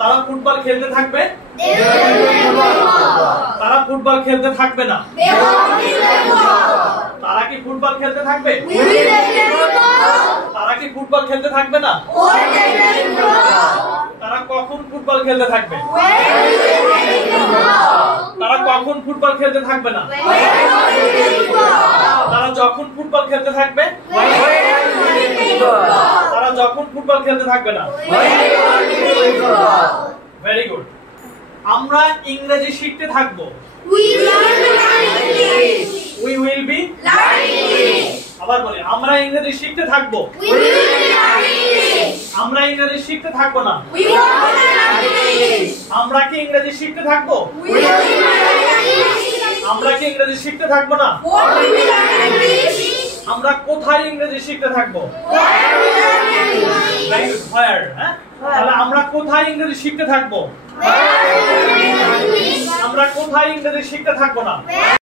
তারা ফুটবল খেলতে থাকবে, তারা ফুটবল খেলতে থাকবে না। তারা কি ফুটবল খেলতে থাকবে, তারা কি ফুটবল খেলতে থাকবে না। তারা কখন ফুটবল খেলতে থাকবে, তারা কখন ফুটবল খেলতে থাকবে না। তারা যখন ফুটবল খেলতে থাকবে, তারা যখন ফুটবল খেলতে থাকবে না। Very good. আমরা ইংরেজি শিখতে থাকব। We will be learning. আবার বলি, আমরা ইংরেজি শিখতে থাকব। আমরা ইংরেজি শিখতে থাকব না। আমরা কি ইংরেজি শিখতে থাকব, আমরা কি ইংরেজি শিখতে থাকব না। আমরা কোথায় ইংরেজি শিখতে থাকব, where, তাহলে আমরা কোথায় ইংরেজি শিখতে থাকব, আমরা কোথায় ইংরেজি শিখতে থাকব না।